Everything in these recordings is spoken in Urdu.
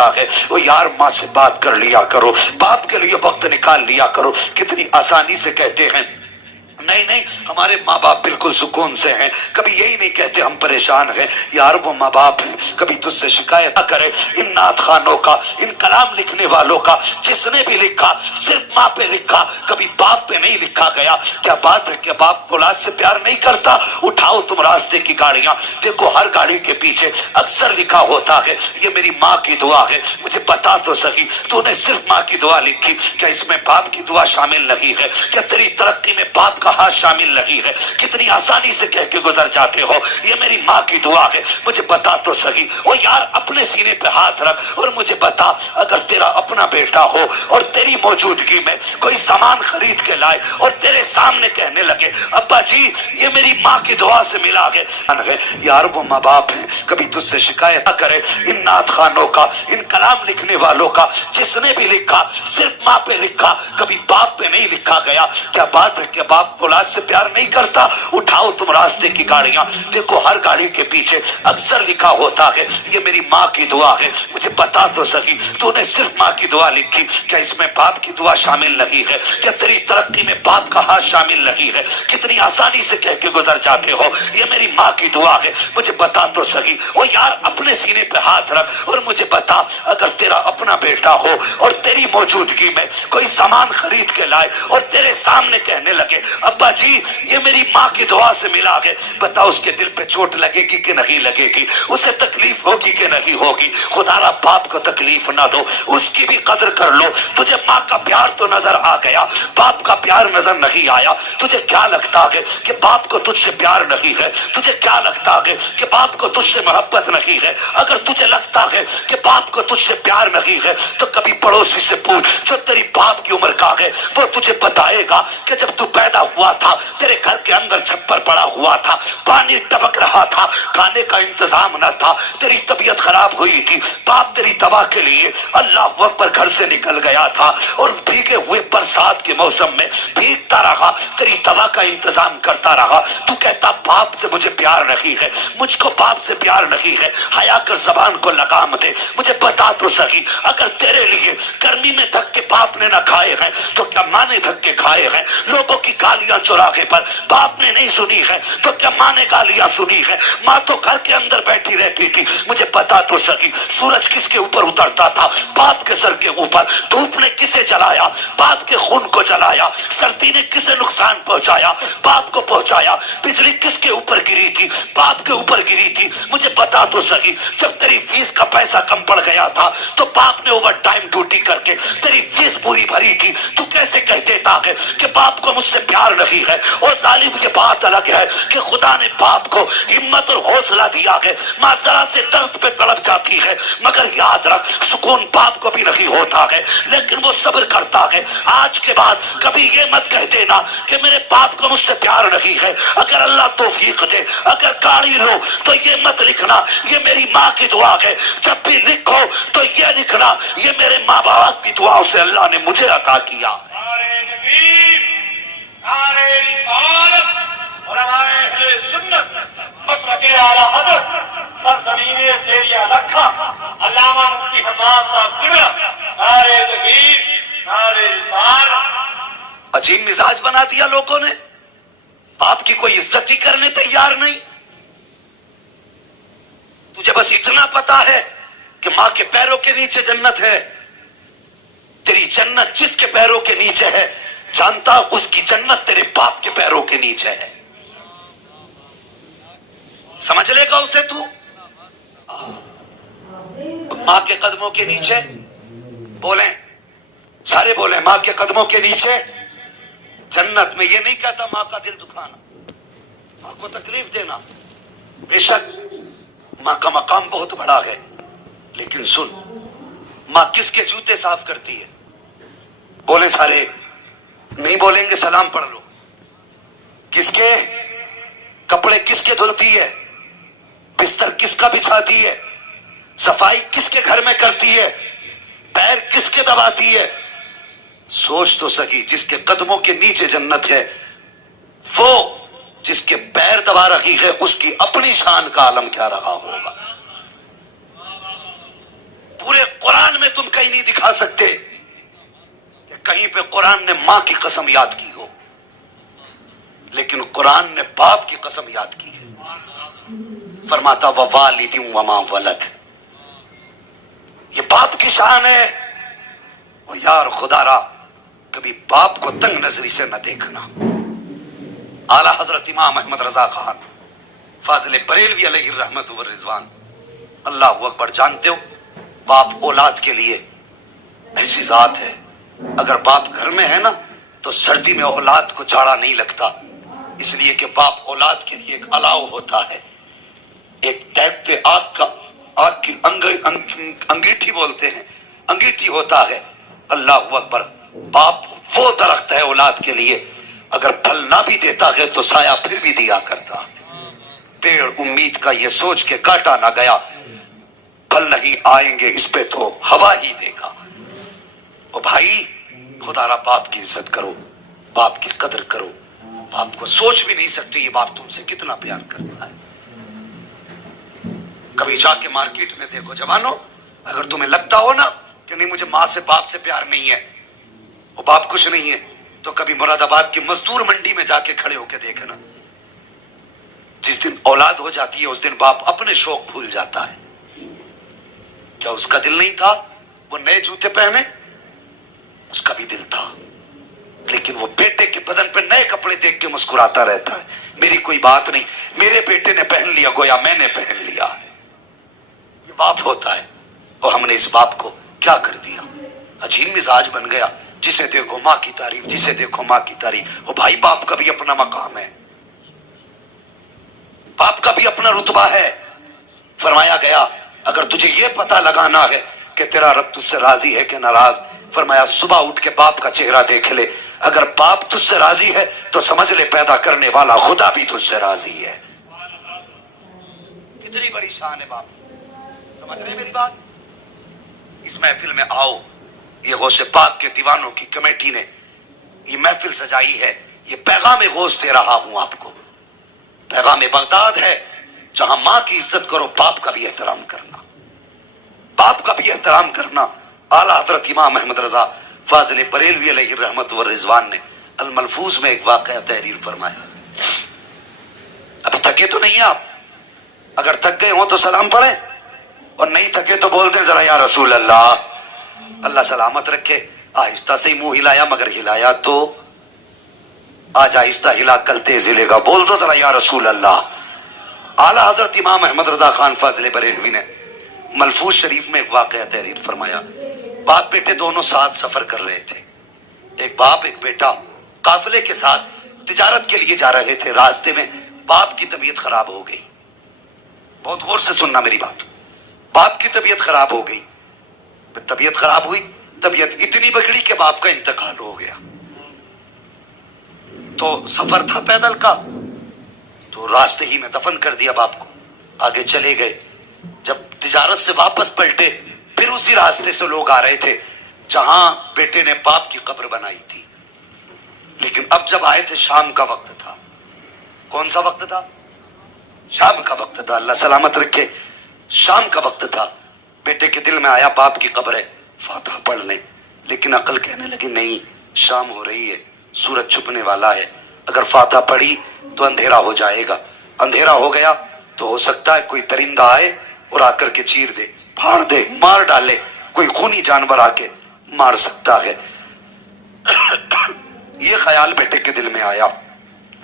ہوتا ہے وہ یار ماں سے بات کر لیا کرو، باپ کے لیے وقت نکال لیا کرو. کتنی آسانی سے کہتے ہیں نہیں نہیں ہمارے ماں باپ بالکل سکون سے ہیں. کبھی یہی نہیں کہتے ہم پریشان ہیں. یار وہ ماں باپ ہیں، کبھی تجھ سے شکایت نہ کرے. ان نعت خانوں کا، ان کلام لکھنے والوں کا، جس نے بھی لکھا صرف ماں پہ لکھا، کبھی باپ پہ نہیں لکھا گیا. کیا بات ہے کہ باپ اولاد سے پیار نہیں کرتا؟ اٹھاؤ تم راستے کی گاڑیاں، دیکھو ہر گاڑی کے پیچھے اکثر لکھا ہوتا ہے یہ میری ماں کی دعا ہے. مجھے بتا تو صحیح، تو نے صرف ماں کی دعا لکھی، کیا اس میں باپ کی دعا شامل نہیں ہے؟ کیا تیری ترقی میں باپ کا ہاتھ شامل نہیں ہے؟ کتنی آسانی سے کہہ کے گزر جاتے ہو یہ میری ماں کی دعا ہے. مجھے بتا تو صحیح. او یار اپنے سینے پہ ہاتھ رکھ اور مجھے بتا، اگر تیرا اپنا بیٹا ہو اور تیری موجودگی میں کوئی سامان خرید کے لائے اور تیرے سامنے کہنے لگے ابا جی یہ میری ماں کی دعا سے ملا ہے، یار وہ ماں باپ ہیں، کبھی تجھ سے شکایت نہ کرے. ان نعت خانوں کا، ان کلام لکھنے والوں کا، جس نے بھی لکھا صرف ماں پہ لکھا، کبھی باپ پہ نہیں لکھا گیا. کیا بات ہے کہ باپ اولاد سے پیار نہیں کرتا؟ اٹھاؤ تم راستے کی گاڑیاں، دیکھو ہر گاڑی کے پیچھے اکثر لکھا ہوتا ہے یہ میری ماں کی دعا ہے. مجھے بتا تو صحیح، تو نے صرف ماں کی دعا لکھی، کیا اس میں باپ کی دعا شامل نہیں ہے؟ کیا تیری ترقی میں باپ کا ہاتھ شامل نہیں ہے؟ کتنی آسانی سے کہہ کے گزر جاتے ہو یہ میری ماں کی دعا ہے. مجھے بتا تو صحیح. او یار اپنے سینے پہ ہاتھ رکھ اور مجھے بتا، اگر تیرا اپنا بیٹا ہو اور تیری موجودگی میں کوئی سامان خرید کے لائے اور تیرے سامنے کہنے لگے ابا جی یہ میری ماں کی دعا سے ملا ہے، بتا اس کے دل پہ چوٹ لگے گی کہ نہیں لگے گی؟ اسے تکلیف ہوگی کہ نہیں ہوگی؟ خدا را باپ کو تکلیف نہ دو، اس کی بھی قدر کر لو. تجھے ماں کا پیار تو نظر آ گیا، باپ کا پیار نظر نہیں آیا. تجھے کیا لگتا ہے کہ باپ کو تجھ سے پیار نہیں ہے؟ تجھے کیا لگتا ہے کہ باپ کو تجھ سے محبت نہیں ہے؟ اگر تجھے لگتا ہے کہ باپ کو تجھ سے پیار نہیں ہے تو کبھی پڑوسی سے پوچھ جو تیری باپ کی عمر کا ہے، وہ تجھے بتائے گا کہ جب تو پیدا ہوا تھا تیرے گھر کے اندر چھپر پڑا ہوا تھا، پانی ٹپک رہا تھا، کھانے کا انتظام نہ تھا، تیری طبیعت خراب ہوئی تھی، باپ تیری دوا کے لیے اللہ اکبر گھر سے نکل گیا تھا اور بھیگے ہوئے برسات کے موسم میں بھیگتا رہا، تیری دوا کا انتظام کرتا رہا. تو کہتا باپ سے مجھے پیار نہیں ہے، مجھ کو باپ سے پیار نہیں ہے. حیا کر زبان کو لگام دے. مجھے بتا تو صحیح، اگر تیرے لیے گرمی میں دھکے باپ نے نہ کھائے ہیں تو کیا ماں نے دھکے کھائے ہیں؟ لوگوں کی گالیاں چوراہے پر باپ نے نہیں سنی ہے تو کیا ماں نے گالیاں سنی ہے؟ ماں تو گھر کے اندر بیٹھی رہتی تھی. مجھے بتا تو صحیح، سورج کس کے اوپر اترتا تھا؟ باپ کے سر کے اوپر. دھوپ نے کسے جلایا؟ باپ کے خون کو جلایا. سردی نے کسے نقصان پہنچایا؟ باپ کو پہنچایا. بجلی کس کے اوپر گری تھی؟ باپ کے اوپر گری تھی. مجھے بتا تو صحیح، جب تیری فیس کا پیسہ کم پڑ گیا تھا تو باپ نے اوور ٹائم ڈیوٹی کر کے تیری فیس پوری بھری تھی. تو کیسے کہہ دیتا ہے کہ باپ کو مجھ سے پیار نہیں ہے؟ اور ظالم یہ بات الگ ہے کہ خدا نے باپ کو ہمت اور حوصلہ دیا ہے. ماں ذرا سے درد پہ تڑپ جاتی ہے مگر یاد رکھ سکون باپ کو بھی نہیں ہوتا ہے، لیکن وہ صبر کرتا ہے. آج کے بعد کبھی یہ مت کہہ دینا کہ میرے باپ کو مجھ سے پیار نہیں ہے. اگر اللہ توفیق دے، اگر گاڑی لو تو یہ مت لکھنا یہ میری ماں کی دعا ہے. جب بھی لکھو تو یہ لکھنا یہ میرے ماں باپ کی دعاؤں سے اللہ نے مجھے عطا کیا. نعرے تکبیر، نعرے رسالت اور ہمارے اہل سنت مسلک اعلی حضرت سرزمین سیریا لکھا علامہ مفتی حماد صاحب قبلہ، نعرے تکبیر، نعرے رسالت. عجیب مزاج بنا دیا لوگوں نے، باپ کی کوئی عزت ہی کرنے تیار نہیں. تجھے بس اتنا پتا ہے کہ ماں کے پیروں کے نیچے جنت ہے. تیری جنت جس کے پیروں کے نیچے ہے جانتا اس کی جنت تیرے باپ کے پیروں کے نیچے ہے. سمجھ لے گا اسے تو. ماں کے قدموں کے نیچے بولیں، سارے بولیں ماں کے قدموں کے نیچے جنت میں. یہ نہیں کہتا ماں کا دل دکھانا، ماں کو تکلیف دینا. بے شک ماں کا مقام بہت بڑا ہے، لیکن سن، ماں کس کے جوتے صاف کرتی ہے؟ بولے سارے، نہیں بولیں گے سلام پڑھ لو. کس کے کپڑے کس کے دھلتی ہے؟ بستر کس کا بچھاتی ہے؟ صفائی کس کے گھر میں کرتی ہے؟ پیر کس کے دباتی ہے؟ سوچ تو سکی، جس کے قدموں کے نیچے جنت ہے وہ جس کے پیر دبا رہی ہے اس کی اپنی شان کا عالم کیا رہا ہوگا. پورے قرآن ہمیں تم کہیں نہیں دکھا سکتے کہ کہیں پہ قرآن نے ماں کی قسم یاد کی ہو، لیکن قرآن نے باپ کی قسم یاد کی ہے۔ فرماتا ووالد وما ولد، یہ باپ کی شان ہے۔ وہ یار خدا را کبھی باپ کو تنگ نظری سے نہ دیکھنا۔ اعلیٰ حضرت امام احمد رضا خان فاضل بریلوی علیہ الرحمت والرضوان، اللہ اکبر، جانتے ہو باپ اولاد کے لیے ایسی ذات ہے، اگر باپ گھر میں ہے نا تو سردی میں اولاد کو جاڑا نہیں لگتا، اس لیے کہ باپ اولاد کے لیے ایک الاؤ ہوتا ہے، ایک دیکھتے آگ کی انگیٹھی بولتے ہیں، انگیٹھی ہوتا ہے۔ اللہ اکبر، باپ وہ درخت ہے اولاد کے لیے، اگر پھل نہ بھی دیتا ہے تو سایہ پھر بھی دیا کرتا ہے۔ پیڑ امید کا یہ سوچ کے کاٹا نہ گیا پھل نہیں آئیں گے اس پہ تو ہوا ہی دے گا۔ او بھائی خدا را باپ کی عزت کرو، باپ کی قدر کرو، باپ کو سوچ بھی نہیں سکتے یہ باپ تم سے کتنا پیار کرتا ہے۔ کبھی جا کے مارکیٹ میں دیکھو جوانو، اگر تمہیں لگتا ہو نا کہ نہیں مجھے ماں سے باپ سے پیار نہیں ہے، وہ باپ کچھ نہیں ہے، تو کبھی مراد آباد کی مزدور منڈی میں جا کے کھڑے ہو کے دیکھنا، جس دن اولاد ہو جاتی ہے اس دن باپ اپنے شوق بھول جاتا ہے۔ کیا اس کا دل نہیں تھا وہ نئے جوتے پہنے؟ اس کا بھی دل تھا، لیکن وہ بیٹے کے بدن پہ نئے کپڑے دیکھ کے مسکراتا رہتا ہے، میری کوئی بات نہیں، میرے بیٹے نے پہن لیا گویا میں نے پہن لیا ہے۔ یہ باپ ہوتا ہے، اور ہم نے اس باپ کو کیا کر دیا، عجیب مزاج بن گیا، جسے دیکھو ماں کی تعریف، جسے دیکھو ماں کی تعریف۔ اور بھائی باپ کا بھی اپنا مقام ہے، باپ کا بھی اپنا رتبہ ہے۔ فرمایا گیا اگر تجھے یہ پتہ لگانا ہے کہ تیرا رب تجھ سے راضی ہے کہ ناراض، فرمایا صبح اٹھ کے باپ کا چہرہ دیکھ لے، اگر باپ تجھ سے راضی ہے تو سمجھ لے پیدا کرنے والا خدا بھی تجھ سے راضی ہے۔ کتنی بڑی شان ہے باپ، سمجھ رہے میری بات؟ اس محفل میں آؤ، یہ غوث پاک کے دیوانوں کی کمیٹی نے یہ محفل سجائی ہے، یہ پیغام غوث دے رہا ہوں آپ کو، پیغام بغداد ہے، جہاں ماں کی عزت کرو باپ کا بھی احترام کرنا، باپ کا بھی احترام کرنا۔ اعلیٰ حضرت امام احمد رضا فاضل بریلوی علیہ الرحمت والرضوان نے الملفوظ میں ایک واقعہ تحریر فرمایا۔ ابھی تھکے تو نہیں ہیں آپ؟ اگر تھک گئے ہوں تو سلام پڑھیں، اور نہیں تھکے تو بول دیں ذرا یا رسول اللہ، اللہ سلامت رکھے۔ آہستہ سے ہی منہ ہلایا، مگر ہلایا تو آج آہستہ ہلا کل تیز ہلے گا، بول دو ذرا یا رسول اللہ۔ اعلیٰ حضرت امام احمد رضا خان فاضل بریلوی نے ملفوظ شریف میں ایک واقعہ تحریر فرمایا۔ باپ بیٹے دونوں ساتھ سفر کر رہے تھے، ایک باپ ایک بیٹا قافلے کے ساتھ تجارت کے لیے جا رہے تھے، راستے میں باپ کی طبیعت خراب ہو گئی۔ بہت غور سے سننا میری بات، باپ کی طبیعت خراب ہو گئی، طبیعت خراب ہوئی، طبیعت اتنی بگڑی کہ باپ کا انتقال ہو گیا۔ تو سفر تھا پیدل کا، تو راستے ہی میں دفن کر دیا باپ کو، آگے چلے گئے۔ جب تجارت سے واپس پلٹے پھر اسی راستے سے لوگ آ رہے تھے جہاں بیٹے نے باپ کی قبر بنائی تھی، لیکن اب جب آئے تھے شام کا وقت تھا۔ کون سا وقت تھا؟ شام کا وقت تھا، اللہ سلامت رکھے، شام کا وقت تھا۔ بیٹے کے دل میں آیا باپ کی قبر ہے، فاتحہ پڑھ لیں، لیکن عقل کہنے لگی نہیں، شام ہو رہی ہے، سورج چھپنے والا ہے، اگر فاتحہ پڑھی تو اندھیرا ہو جائے گا، اندھیرا ہو گیا تو ہو سکتا ہے کوئی درندہ آئے اور آ کر کے چیر دے، پھاڑ دے، مار ڈالے، کوئی خونی جانور آ کے مار سکتا ہے۔ یہ خیال بیٹے کے دل میں آیا،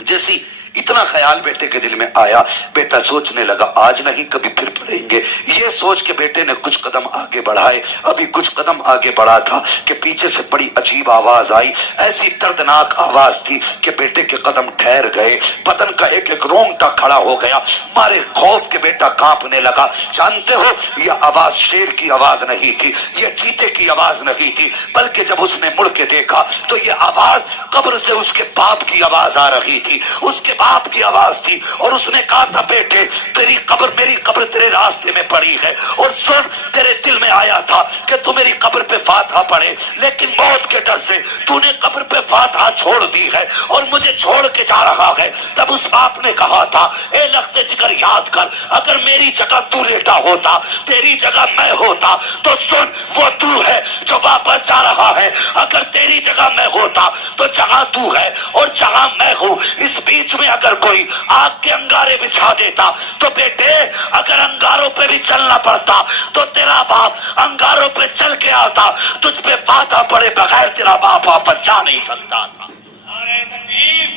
جیسی اتنا خیال بیٹے کے دل میں آیا، بیٹا سوچنے لگا آج نہیں کبھی پھر پڑھیں گے۔ یہ سوچ کے بیٹے نے کچھ قدم آگے بڑھائے، ابھی کچھ قدم آگے بڑھا تھا کہ پیچھے سے بڑی عجیب آواز آئی، ایسی دردناک آواز تھی کہ بیٹے کے قدم ٹھہر گئے، بدن کا ایک ایک رونگٹا کھڑا ہو گیا، مارے خوف کے بیٹا کانپنے لگا۔ جانتے ہو یہ آواز شیر کی آواز نہیں تھی، یہ چیتے کی آواز نہیں تھی، بلکہ جب اس نے مڑ کے دیکھا تو یہ آواز قبر سے اس کے باپ کی آواز آ رہی تھی۔ اس کے باپ کی آواز تھی اور اس نے کہا تھا بیٹے میری قبر تیرے راستے میں پڑی ہے، اور سن تیرے دل میں آیا تھا کہ تو میری قبر پہ فاتحہ پڑھے، لیکن موت کے ڈر سے تو نے قبر پہ فاتحہ چھوڑ دی ہے اور مجھے چھوڑ کے جا رہا ہے۔ تب اس باپ نے کہا تھا اے لخت جگر یاد کر، اگر میری جگہ تو لیٹا ہوتا، تیری جگہ میں ہوتا، تو سن وہ تو ہے جو واپس جا رہا ہے، اگر تیری جگہ میں ہوتا تو جہاں تو ہے اور جہاں میں ہوں اس بیچ میں اگر کوئی آگ کے انگارے بچھا دیتا تو بیٹے اگر انگاروں پہ بھی چلنا پڑتا تو تیرا باپ انگاروں پہ چل کے آتا، تجھ پہ فاتحہ پڑے بغیر تیرا باپ واپس جا نہیں سکتا تھا۔ نعرہ تکبیر،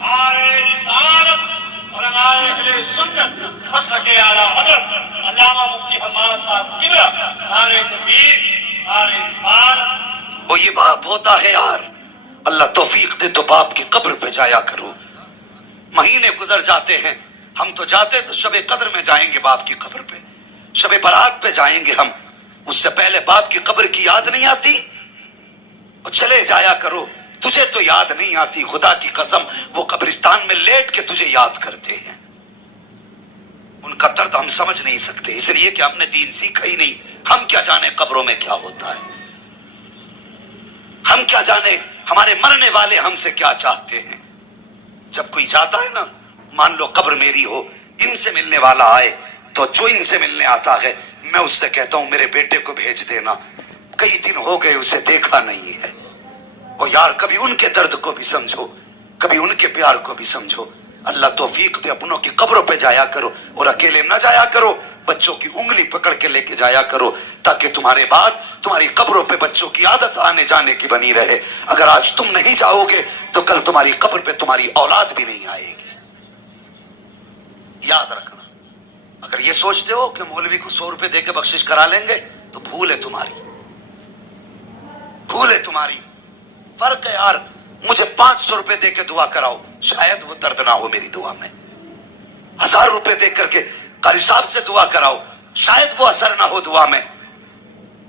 نعرہ رسالت، علماء اہل سنت، مسلک اعلیٰ حضرت علامہ مفتی حماد صاحب قبلہ، نعرہ تکبیر، نعرہ رسالت۔ وہ یہ باپ ہوتا ہے یار، اللہ توفیق دے تو باپ کی قبر پہ جایا کرو۔ مہینے گزر جاتے ہیں، ہم تو جاتے تو شب قدر میں جائیں گے باپ کی قبر پہ، شب برات پہ جائیں گے ہم، اس سے پہلے باپ کی قبر کی یاد نہیں آتی؟ اور چلے جایا کرو، تجھے تو یاد نہیں آتی، خدا کی قسم وہ قبرستان میں لیٹ کے تجھے یاد کرتے ہیں۔ ان کا درد ہم سمجھ نہیں سکتے، اس لیے کہ ہم نے دین سیکھا ہی نہیں۔ ہم کیا جانے قبروں میں کیا ہوتا ہے، ہم کیا جانے ہمارے مرنے والے ہم سے کیا چاہتے ہیں۔ جب کوئی جاتا ہے نا، مان لو قبر میری ہو، ان سے ملنے والا آئے تو جو ان سے ملنے آتا ہے میں اس سے کہتا ہوں میرے بیٹے کو بھیج دینا، کئی دن ہو گئے اسے دیکھا نہیں ہے۔ اور یار کبھی ان کے درد کو بھی سمجھو، کبھی ان کے پیار کو بھی سمجھو۔ اللہ توفیق دے اپنوں کی قبروں پہ جایا کرو، اور اکیلے نہ جایا کرو، بچوں کی انگلی پکڑ کے لے کے جایا کرو، تاکہ تمہارے بعد تمہاری قبروں پہ بچوں کی عادت آنے جانے کی بنی رہے۔ اگر آج تم نہیں جاؤ گے تو کل تمہاری قبر پہ تمہاری اولاد بھی نہیں آئے گی، یاد رکھنا۔ اگر یہ سوچتے ہو کہ مولوی کو 100 روپے دے کے بخشش کرا لیں گے تو بھول ہے تمہاری، بھول ہے تمہاری۔ فرق ہے یار، مجھے 500 روپے دے کے دعا کراؤ، شاید وہ درد نہ ہو میری دعا میں۔ 1000 روپے دے کر کے قاری صاحب سے دعا کراؤ، شاید وہ اثر نہ ہو دعا میں۔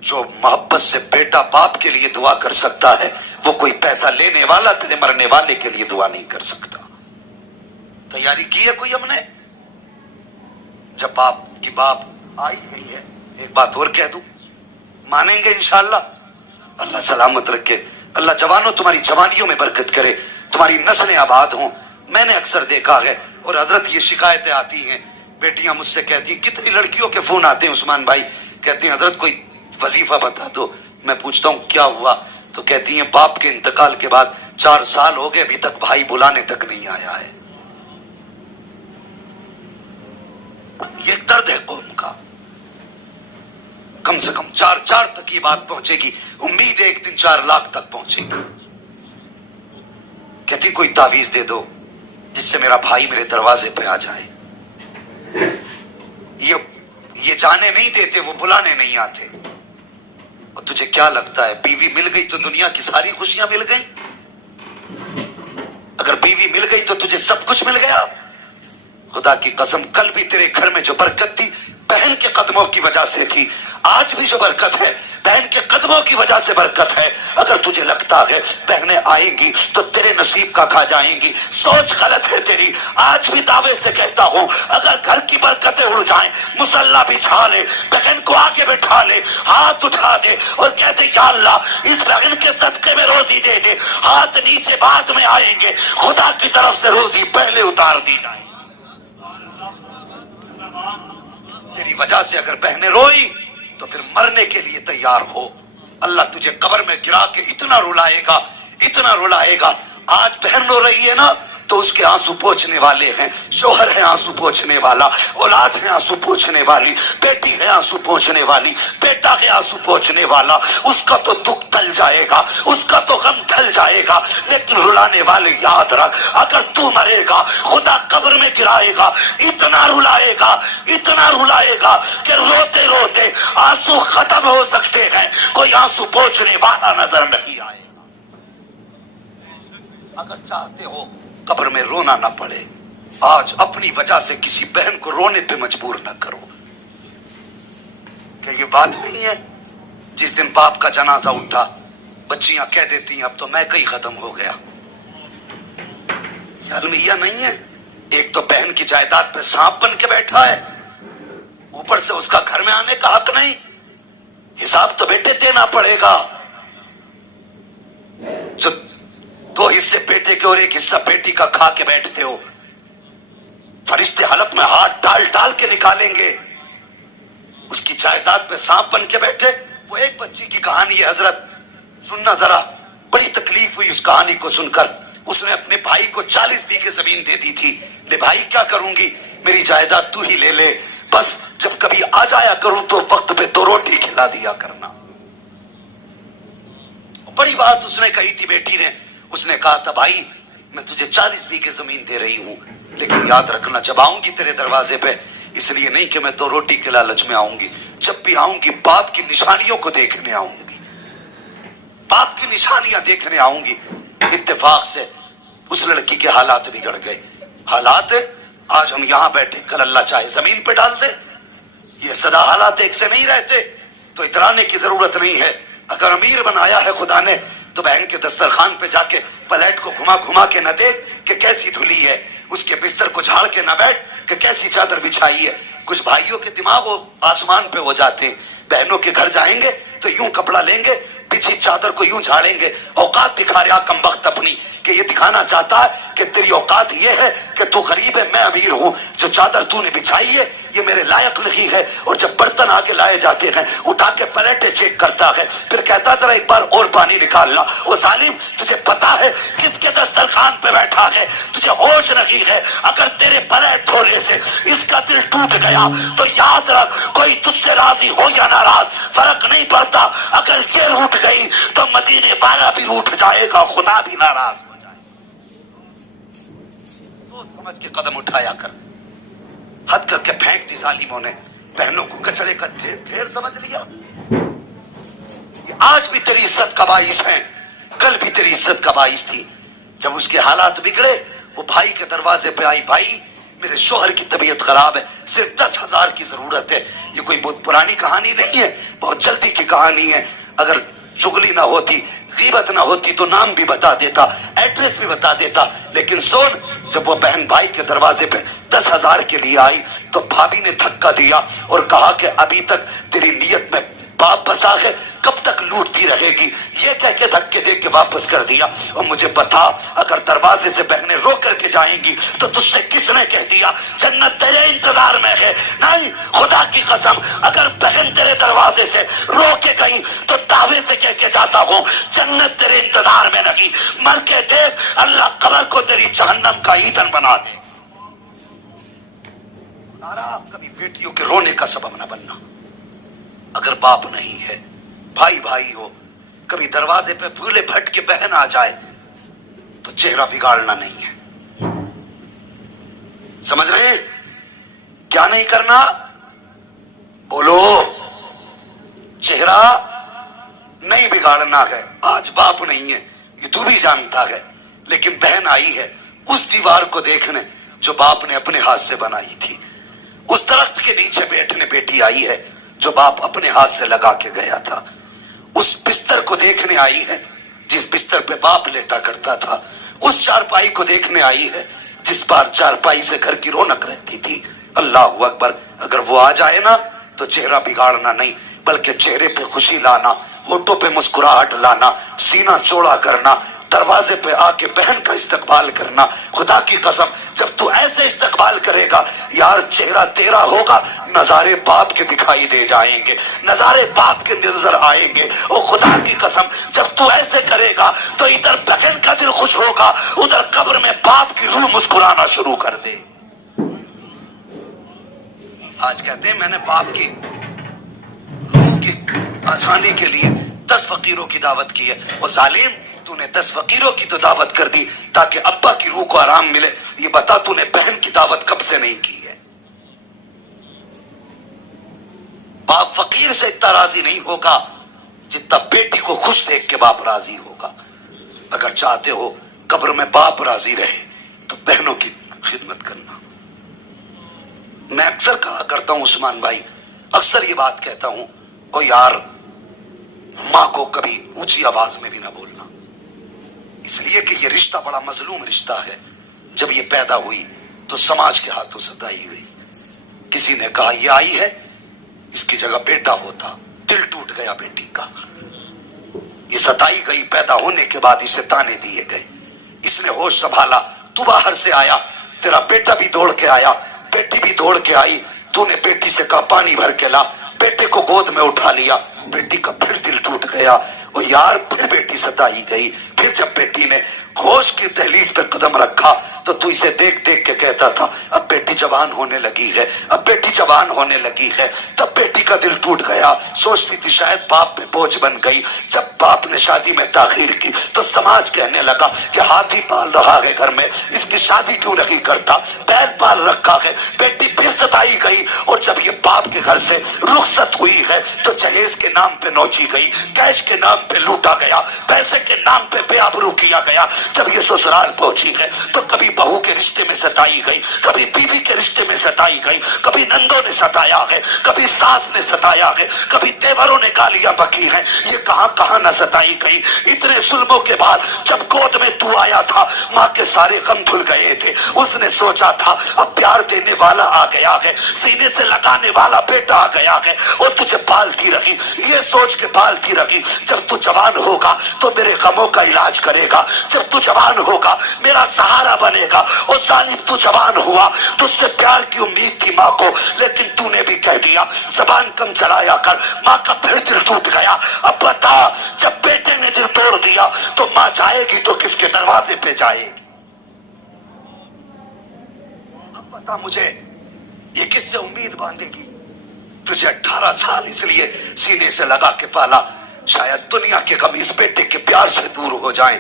جو محبت سے بیٹا باپ کے لیے دعا کر سکتا ہے، وہ کوئی پیسہ لینے والا تیرے مرنے والے کے لیے دعا نہیں کر سکتا۔ تیاری کی ہے کوئی ہم نے؟ جب باپ کی باپ آئی گئی ہے، ایک بات اور کہہ دوں، مانیں گے انشاءاللہ؟ اللہ سلامت رکھے، اللہ جوانوں تمہاری جوانیوں میں برکت کرے، تمہاری نسلیں آباد ہوں۔ میں نے اکثر دیکھا ہے، اور حضرت یہ شکایتیں آتی ہیں، بیٹیاں مجھ سے کہتی ہیں، کتنی لڑکیوں کے فون آتے ہیں عثمان بھائی، کہتی ہیں حضرت کوئی وظیفہ بتا دو۔ میں پوچھتا ہوں کیا ہوا، تو کہتی ہیں باپ کے انتقال کے بعد 4 سال ہو گئے ابھی تک بھائی بلانے تک نہیں آیا ہے۔ یہ ایک درد ہے قوم کا، کم سے کم 4 تک یہ بات پہنچے گی، امید ہے ایک دن 4 لاکھ تک پہنچے گی۔ کہتی کوئی تعویذ دے دو جس سے میرا بھائی میرے دروازے پہ آ جائے۔ یہ جانے نہیں دیتے، وہ بلانے نہیں آتے۔ اور تجھے کیا لگتا ہے بیوی مل گئی تو دنیا کی ساری خوشیاں مل گئی؟ اگر بیوی مل گئی تو تجھے سب کچھ مل گیا؟ خدا کی قسم کل بھی تیرے گھر میں جو برکت تھی بہن کے قدموں کی وجہ سے تھی، آج بھی جو برکت ہے بہن کے قدموں کی وجہ سے برکت ہے۔ اگر تجھے لگتا ہے بہنیں آئیں گی تو تیرے نصیب کا کھا جائیں گی، سوچ غلط ہے تیری۔ آج بھی دعوے سے کہتا ہوں اگر گھر کی برکتیں اڑ جائیں، مصلی بچھا لے، بہن کو آگے بٹھا لے، ہاتھ اٹھا دے اور کہتے یا اللہ اس بہن کے صدقے میں روزی دے دے، ہاتھ نیچے بعد میں آئیں گے، خدا کی طرف سے روزی پہلے اتار دی جائے۔ تیری وجہ سے اگر بہنیں روئی تو پھر مرنے کے لیے تیار ہو، اللہ تجھے قبر میں گرا کے اتنا رلائے گا، اتنا رلائے گا۔ آج بہن رو رہی ہے نا تو اس کے آنسو پوچھنے والے ہیں، شوہر ہے آنسو پوچھنے والا، اولاد ہے آنسو پوچھنے والی، بیٹی ہے آنسو پوچھنے والی، بیٹا ہے آنسو پوچھنے والا۔ اس کا تو دکھ ٹل جائے گا، اس کا تو غم ٹل جائے گا، لیکن رلانے والے یاد رکھ اگر تو مرے گا خدا قبر میں گرائے گا، اتنا رلائے گا، اتنا رلائے گا کہ روتے روتے آنسو ختم ہو سکتے ہیں، کوئی آنسو پوچھنے والا نظر نہیں آئے گا۔ اگر چاہتے ہو قبر میں رونا نہ پڑے، آج اپنی وجہ سے کسی بہن کو رونے پہ مجبور نہ کرو۔ کہ یہ بات نہیں ہے جس دن باپ کا جنازہ اٹھا بچیاں کہہ دیتی ہیں اب تو میں کہیں ختم ہو گیا، یہ المیہ نہیں ہے۔ ایک تو بہن کی جائیداد پہ سانپ بن کے بیٹھا ہے، اوپر سے اس کا گھر میں آنے کا حق نہیں. حساب تو بیٹے دینا پڑے گا. جو 2 حصے بیٹے کے اور 1 حصہ بیٹی کا کھا کے بیٹھتے ہو، فرشتے حلق میں ہاتھ ڈال ڈال کے نکالیں گے. اس کی جائیداد پہ سانپ بن کے بیٹھے. وہ ایک بچی کی کہانی ہے حضرت، سننا ذرا، بڑی تکلیف ہوئی اس کہانی کو سن کر. اس نے اپنے بھائی کو 40 بیگھے زمین دے دی تھی. لے بھائی کیا کروں گی، میری جائیداد تو ہی لے لے، بس جب کبھی آ جایا کروں تو وقت پہ 2 روٹی کھلا دیا کرنا. بڑی بات اس نے کہی تھی بیٹی نے. اس نے کہا تھا بھائی میں تجھے 40 بیگھے زمین دے رہی ہوں، لیکن یاد رکھنا جب آؤں گی تیرے دروازے پہ، اس لیے نہیں کہ میں 2 روٹی کے لالچ میں آؤں گی، جب بھی آؤں گی باپ کی نشانیوں کو دیکھنے آؤں گی، باپ کی نشانیاں دیکھنے آؤں گی. اتفاق سے اس لڑکی کے حالات بگڑ گئے. حالات آج ہم یہاں بیٹھے، کل اللہ چاہے زمین پہ ڈال دے. یہ سدا حالات ایک سے نہیں رہتے، تو اترانے کی ضرورت نہیں ہے. اگر امیر بنایا ہے خدا نے تو بہن کے دسترخوان پہ جا کے پلیٹ کو گھما گھما کے نہ دیکھ کہ کیسی دھلی ہے، اس کے بستر کو جھاڑ کے نہ بیٹھ کہ کیسی چادر بچھائی ہے. کچھ بھائیوں کے دماغ آسمان پہ ہو جاتے ہیں. بہنوں کے گھر جائیں گے تو یوں کپڑا لیں گے، پیچھے چادر کو یوں جھاڑیں گے. اوقات دکھا رہا کمبخت اپنی، کہ یہ دکھانا چاہتا ہے کہ تیری اوقات یہ ہے کہ تو غریب ہے میں امیر ہوں، جو چادر تو نے بچھائی ہے یہ میرے لائق نہیں ہے. اور جب برتن آگے لائے جاتے ہیں اٹھا کے پلیٹیں چیک کرتا ہے، پھر کہتا ترا ایک بار اور پانی نکالنا. او ظالم تجھے پتا ہے کس کے دسترخوان پہ بیٹھا ہے، تجھے ہوش نہیں ہے. اگر تیرے پلیٹ دھونے سے اس کا دل ٹوٹ گیا تو یاد رکھ کوئی تجھ سے راضی ہو یا ناراض فرق نہیں پڑتا. اگر یہ روٹ گئی تو مدینے والا بھی روٹ جائے گا، خدا بھی ناراض ہو جائے. تو سمجھ کے قدم اٹھایا کر. حد کر کے پھینک دی ظالموں نے. بہنوں کو کچڑے کا ڈھیر سمجھ لیا. یہ آج بھی تیری عزت کا باعث ہیں، کل بھی تیری عزت کا باعث تھی. جب اس کے حالات بگڑے وہ بھائی کے دروازے پہ آئی، بھائی میرے شوہر کی طبیعت خراب ہے، صرف 10,000 کی ضرورت ہے. یہ کوئی بہت پرانی کہانی نہیں ہے، بہت جلدی کی کہانی ہے. اگر چغلی نہ ہوتی، غیبت نہ ہوتی تو نام بھی بتا دیتا، ایڈریس بھی بتا دیتا. لیکن سن، جب وہ بہن بھائی کے دروازے پہ 10,000 کے لیے آئی تو بھابھی نے دھکا دیا اور کہا کہ ابھی تک تیری نیت میں باپ بسا ہے، کب تک لوٹتی رہے گی. یہ کہہ کے دھکے دے کے واپس کر دیا. اور مجھے بتا اگر دروازے سے بہنیں رو کر کے جائیں گی تو تجھ سے کس نے کہہ دیا جنت تیرے انتظار میں ہے؟ نہیں، خدا کی قسم اگر بہن تیرے دروازے سے رو کے گئی تو دعوے سے کہہ کے جاتا ہوں جنت تیرے انتظار میں نہیں. مر کے دیکھ اللہ قبر کو تیری جہنم کا ایندھن بنا دے. کبھی بیٹیوں کے رونے کا سبب نہ بننا. اگر باپ نہیں ہے، بھائی بھائی ہو، کبھی دروازے پہ پھولے پھٹ کے بہن آ جائے تو چہرہ بگاڑنا نہیں ہے. سمجھ رہے ہیں کیا نہیں کرنا؟ بولو. چہرہ نہیں بگاڑنا ہے. آج باپ نہیں ہے یہ تو بھی جانتا ہے، لیکن بہن آئی ہے اس دیوار کو دیکھنے جو باپ نے اپنے ہاتھ سے بنائی تھی. اس درخت کے نیچے بیٹھنے بیٹی آئی ہے جو باپ اپنے ہاتھ سے لگا کے گیا تھا. اس بستر کو دیکھنے آئی ہے جس بستر پہ باپ لیٹا کرتا تھا. اس چارپائی کو دیکھنے آئی ہے جس پر چارپائی سے گھر کی رونق رہتی تھی. اللہ اکبر. اگر وہ آ جائے نا تو چہرہ بگاڑنا نہیں بلکہ چہرے پہ خوشی لانا، ہونٹوں پہ مسکراہٹ لانا، سینہ چوڑا کرنا، دروازے پہ آ کے بہن کا استقبال کرنا. خدا کی قسم جب تو ایسے استقبال کرے گا یار چہرہ تیرا ہوگا، نظارے باپ کے دکھائی دے جائیں گے، نظارے باپ کے نظر آئیں گے. اور خدا کی قسم جب تو ایسے کرے گا تو ادھر بہن کا دل خوش ہوگا، ادھر قبر میں باپ کی روح مسکرانا شروع کر دے. آج کہتے ہیں میں نے باپ کی روح کی آسانی کے لیے 10 فقیروں کی دعوت کی ہے. اور ظالم تو نے 10 فقیروں کی تو دعوت کر دی تاکہ ابا کی روح کو آرام ملے. یہ بتا تو نے بہن کی دعوت کب سے نہیں کی ہے؟ باپ فقیر سے اتنا راضی نہیں ہوگا جتنا بیٹی کو خوش دیکھ کے باپ راضی ہوگا. اگر چاہتے ہو قبر میں باپ راضی رہے تو بہنوں کی خدمت کرنا. میں اکثر کہا کرتا ہوں عثمان بھائی، اکثر یہ بات کہتا ہوں، او یار ماں کو کبھی اونچی آواز میں بھی نہ بولنا، اس لیے کہ یہ رشتہ بڑا مظلوم رشتہ ہے. جب یہ پیدا ہوئی تو سماج کے ہاتھوں ستائی گئی. کسی نے کہا یہ آئی ہے، اس کی جگہ بیٹا ہوتا. دل ٹوٹ گیا بیٹی کا. یہ ستائی گئی، پیدا ہونے کے بعد اسے تانے دیے گئے. اس نے ہوش سنبھالا، تو باہر سے آیا، تیرا بیٹا بھی دوڑ کے آیا، بیٹی بھی دوڑ کے آئی. تو نے بیٹی سے کہا پانی بھر کے لا، بیٹے کو گود میں اٹھا لیا. بیٹی کا پھر دل ٹوٹ گیا. وہ یار پھر بیٹی ستائی گئی. پھر جب بیٹی نے ہوش کی دہلیز پہ قدم رکھا تو تو اسے دیکھ دیکھ کے کہتا تھا اب بیٹی جوان ہونے لگی ہے، اب بیٹی جوان ہونے لگی ہے. تب بیٹی کا دل ٹوٹ گیا. سوچتی تھی شاید باپ پہ بوجھ بن گئی. جب باپ نے شادی میں تاخیر کی تو سماج کہنے لگا کہ ہاتھی پال رہا ہے گھر میں، اس کی شادی کیوں نہیں کرتا، بیل پال رکھا ہے. بیٹی پھر ستائی گئی. اور جب یہ باپ کے گھر سے رخصت ہوئی ہے تو جہیز کے نام پہ نوچی گئی، کیش کے نام پہ لوٹا گیا، پیسے کے نام پہ بے آبرو کیا گیا. جب یہ سسرال پہنچی ہے تو کبھی بہو کے رشتے میں ستائی گئی، کبھی بیوی کے رشتے میں ستائی گئی، کبھی نندوں نے ستایا ہے، کبھی ساس نے ستایا ہے، کبھی دیوروں نے گالیاں بکی ہیں. یہ کہاں کہاں نہ ستائی گئی. اتنے ظلموں کے بعد جب گود میں تو آیا تھا ماں کے سارے غم دھل گئے تھے. اس نے سوچا تھا اب پیار دینے والا آ گیا ہے، سینے سے لگانے والا بیٹا آ گیا ہے اور تجھے پالتی رہی. یہ سوچ کے پالتی رہی جب تو جوان ہوگا تو میرے غموں کا علاج کرے گا، جب تو جوان ہوگا میرا سہارا بنے گا. اور ظالم تو جوان ہوا، تجھ سے پیار کی امید تھی ماں کو، لیکن تو نے بھی کہہ دیا. زبان کم چلایا کر. ماں کا پھر دل ٹوٹ گیا. اب بتا جب بیٹے نے دل توڑ دیا تو ماں جائے گی تو کس کے دروازے پہ جائے گی؟ اب بتا مجھے یہ کس سے امید باندھے گی؟ تجھے 18 سال اس لیے سینے سے لگا کے پالا شاید دنیا کے غم اس بیٹے کے پیار سے دور ہو جائیں.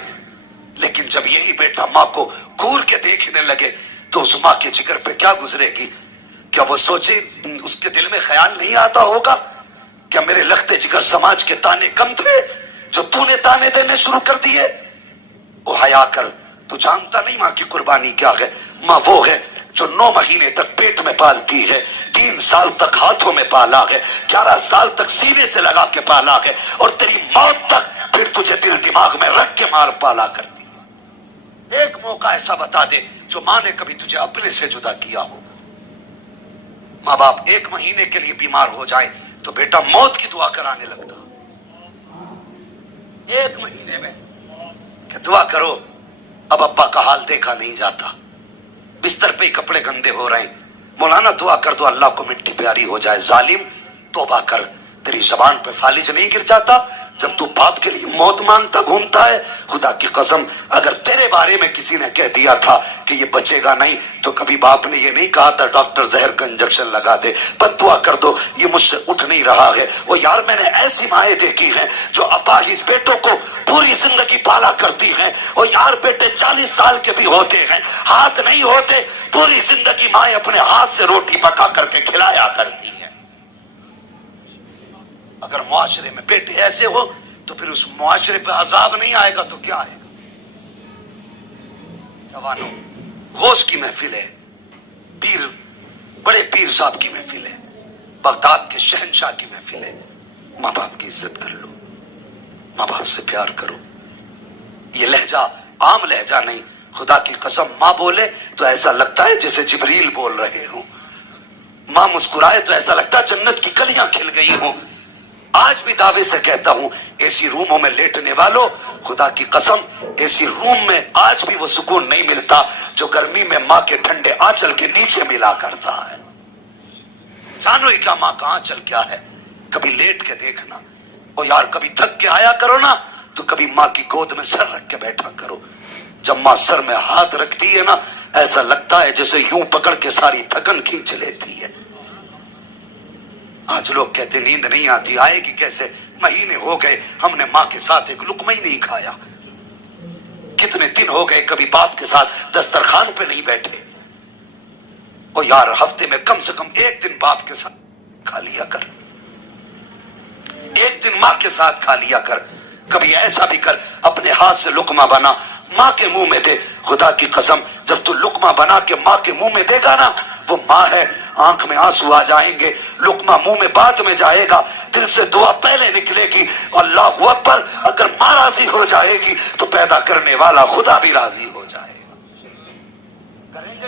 لیکن جب یہی بیٹا ماں کو گور کے دیکھنے لگے تو اس ماں کے جگر پہ کیا گزرے گی؟ کیا وہ سوچے، اس کے دل میں خیال نہیں آتا ہوگا کیا میرے لختے جگر سماج کے تانے کم تھے جو تو نے تانے دینے شروع کر دیے؟ وہ حیا کر، تو جانتا نہیں ماں کی قربانی کیا ہے. ماں وہ ہے جو 9 مہینے تک پیٹ میں پالتی ہے، 3 سال تک ہاتھوں میں پالا ہے، 11 سال تک سینے سے لگا کے پالا ہے، اور تیری موت تک پھر تجھے دل دماغ میں رکھ کے مار پالا کرتی ہے. ایک موقع ایسا بتا دے جو ماں نے کبھی تجھے اپنے سے جدا کیا ہو. ماں باپ 1 مہینے کے لیے بیمار ہو جائے تو بیٹا موت کی دعا کرانے لگتا. 1 مہینے میں کہ دعا کرو اب ابا کا حال دیکھا نہیں جاتا، بستر پہ ہی کپڑے گندے ہو رہے ہیں، مولانا دعا کر دو اللہ کو مٹی پیاری ہو جائے. ظالم توبہ کر، تیری زبان پہ فالج نہیں گر جاتا جب تو باپ کے لیے موت مانگتا گھومتا ہے؟ خدا کی قسم اگر تیرے بارے میں کسی نے کہہ دیا تھا کہ یہ بچے گا نہیں تو کبھی باپ نے یہ نہیں کہا تھا ڈاکٹر زہر کا انجیکشن لگا دے. بد دعا کر دو یہ مجھ سے اٹھ نہیں رہا ہے. وہ یار میں نے ایسی مائیں دیکھی ہیں جو اپاہج بیٹوں کو پوری زندگی پالا کرتی ہیں. اور یار بیٹے 40 سال کے بھی ہوتے ہیں، ہاتھ نہیں ہوتے، پوری زندگی مائیں اپنے ہاتھ سے روٹی پکا کر کے کھلایا کرتی ہیں. اگر معاشرے میں بیٹے ایسے ہو تو پھر اس معاشرے پہ عذاب نہیں آئے گا تو کیا آئے گا؟ جوانوں، غوث کی محفل ہے، پیر، بڑے پیر صاحب کی محفل ہے، بغداد کے شہنشاہ کی محفل ہے. ماں باپ کی عزت کر لو، ماں باپ سے پیار کرو. یہ لہجہ عام لہجہ نہیں. خدا کی قسم ماں بولے تو ایسا لگتا ہے جیسے جبریل بول رہے ہوں. ماں مسکرائے تو ایسا لگتا ہے جنت کی کلیاں کھل گئی ہوں. آج بھی دعوے سے کہتا ہوں ایسی روموں میں لیٹنے والوں، خدا کی قسم ایسی روم میں آج بھی وہ سکون نہیں ملتا جو گرمی میں ماں کے ٹھنڈے آنچل کے نیچے ملا کرتا ہے. جانو ہی کیا ماں کا آنچل کیا ہے، کبھی لیٹ کے دیکھنا. اور یار کبھی تھک کے آیا کرو نا تو کبھی ماں کی گود میں سر رکھ کے بیٹھا کرو. جب ماں سر میں ہاتھ رکھتی ہے نا ایسا لگتا ہے جیسے یوں پکڑ کے ساری تھکن کھینچ لیتی ہے. آج لوگ کہتے نیند نہیں آتی، آئے گی کیسے؟ مہینے ہو گئے ہم نے ماں کے ساتھ ایک لقمہ ہی نہیں کھایا. کتنے دن ہو گئے کبھی باپ کے ساتھ دسترخوان پہ نہیں بیٹھے. اور یار ہفتے میں کم سے کم 1 دن باپ کے ساتھ کھا لیا کر، 1 دن ماں کے ساتھ کھا لیا کر. کبھی ایسا بھی کر اپنے ہاتھ سے لقمہ بنا ماں کے منہ میں دے. خدا کی قسم جب تو لقمہ بنا کے ماں کے منہ میں دے گا نا، وہ ماں ہے، آنکھ میں آنسو آ جائیں گے، لقمہ منہ میں بعد میں جائے گا، دل سے دعا پہلے نکلے گی. اللہ اکبر، اگر ماں راضی ہو جائے گی تو پیدا کرنے والا خدا بھی راضی ہو جائے گا. کریں گے